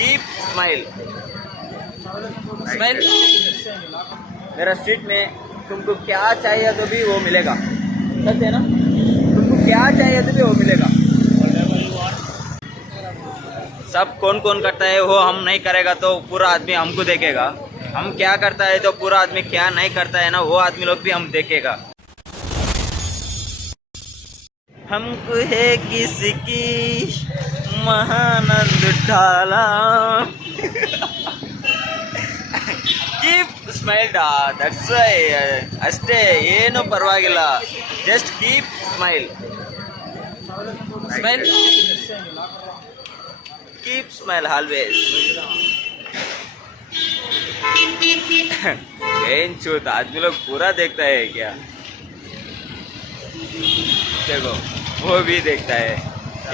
Keep smile smile. मेरा street में तुमको क्या चाहिए तो भी वो मिलेगा, सच है ना? तुमको क्या चाहिए तो भी वो मिलेगा। सब कौन कौन करता है वो हम नहीं करेगा तो पूरा आदमी हमको देखेगा। हम क्या करता है तो पूरा आदमी क्या नहीं करता है ना वो आदमी लोग भी हम देखेगा। हमको है किसकी महानंद ढाला। ಕೀಪ್ ಸ್ಮೈಲ್ ದಟ್ಸ್ ವೈ ಅಷ್ಟೇ, ಏನು ಪರವಾಗಿಲ್ಲ, just keep smile smile keep smile always. बेन चूत आदमी लोग पूरा देखता है क्या? देखो वो भी देखता है,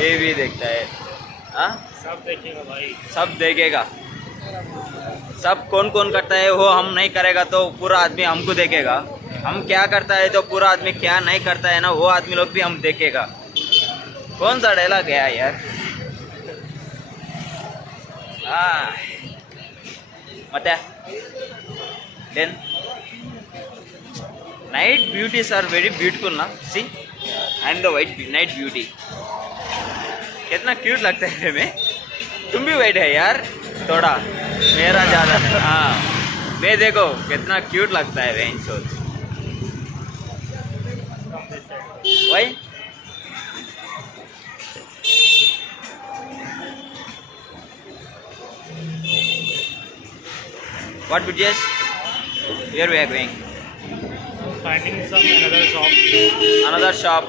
ये भी देखता है, हाँ सब देखेगा भाई, सब देखेगा। सब कौन कौन करता है वो हम नहीं करेगा तो पूरा आदमी हमको देखेगा। हम क्या करता है तो पूरा आदमी क्या नहीं करता है ना वो आदमी लोग भी हम देखेगा। कौन सा डायलॉग है यार? ಮತ್ತೆ then night beauties are very beautiful ना, see and the white night beauty कितना क्यूट लगता है मैं। तुम भी वाइट है यार थोड़ा, मेरा ज़्यादा नहीं। हाँ मैं देखो कितना क्यूट लगता है when show. Why what budget where we are going? finding some Another shop.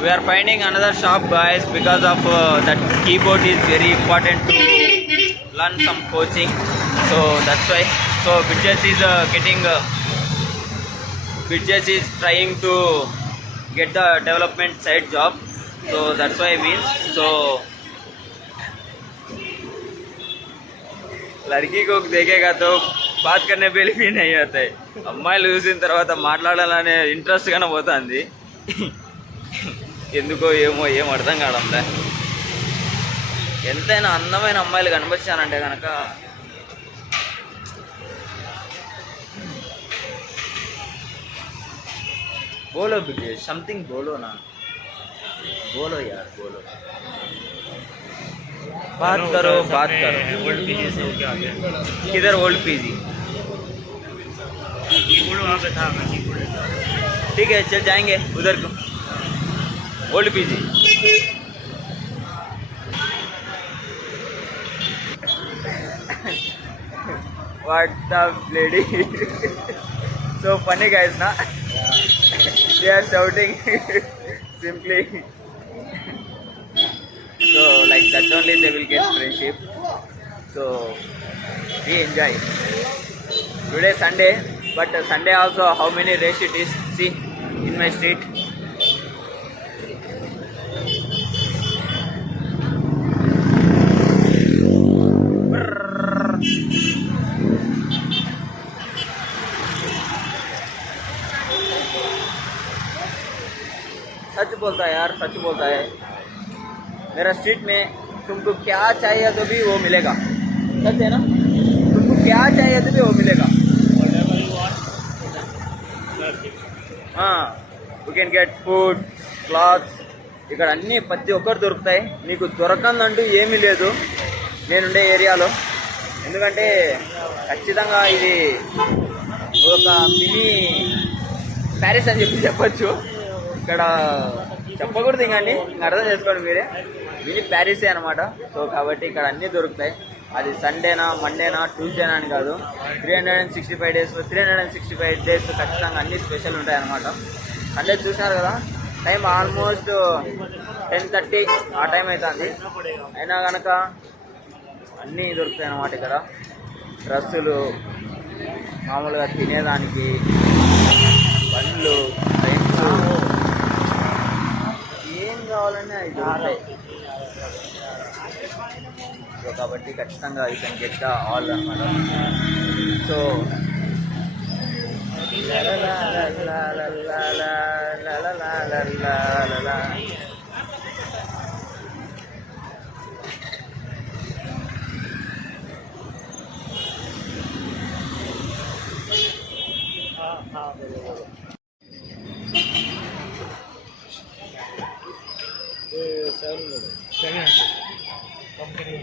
We are finding another shop guys because of that keyboard is very important to learn some coaching, so that's why. So Bidjas is Bidjas is trying to get the development side job, so that's why means so लड़की को देखेगा तो बात करने पे भी नहीं आता है। అమ్మాయిలు చూసిన తర్వాత మాట్లాడాలనే ఇంట్రెస్ట్ గానే పోతుంది, ఎందుకో ఏమో ఏం అర్థం కావడంలే। ఎంతైనా అందమైన అమ్మాయిలు కనిపించానంటే కనుక बोलो बिटिया समथिंग बोलो ना, बोलो यार बोलो, बात करो बात करो। ओल्ड पीजी से होके आ गए, किधर ओल्ड पीजी? कीबोर्ड वहाँ पे था, मैं कीबोर्ड ठीक है चल जाएंगे उधर को, old PG. What the lady? So funny guys na? They are shouting simply. So like that only they will get friendship. So we enjoy. Today Sunday, but Sunday also how many rush it is, see in my street. सच बोलता है यार, सच बोलता है। मेरा street में तुमको क्या चाहिए तो भी वो मिलेगा, सच है ना? तुमको क्या चाहिए तो भी वो मिलेगा। You can get food, clothes, ఇక్కడ అన్నీ ప్రతి ఒక్కరు దొరుకుతాయి। నీకు దొరకందంటూ ఏమీ లేదు నేనుండే ఏరియాలో, ఎందుకంటే ఖచ్చితంగా ఇది ఒక మినీ ప్యారిస్ అని చెప్పచ్చు। ఇక్కడ చెప్పకూడదు కానీ ఇంకా అర్థం చేసుకోండి మీరే, మినీ ప్యారిసే అనమాట। సో కాబట్టి ఇక్కడ అన్నీ దొరుకుతాయి, అది సండేనా మండేనా ట్యూస్డేనా అని కాదు, 365 days 365 days ఖచ్చితంగా అన్ని స్పెషల్ ఉంటాయి అన్నమాట। సండే చూసినారు కదా, టైం ఆల్మోస్ట్ 10:30 ఆ టైం అవుతుంది, అయినా కనుక అన్నీ దొరుకుతాయి అన్నమాట ఇక్కడ। డ్రెస్సులు, మామూలుగా తినేదానికి, పండ్లు, డ్రింక్స్, ఏం కావాలన్నా అవి దొరుకుతాయి। సో కాబట్టి ఖచ్చితంగా you can get the all అన్నమాట। So seven company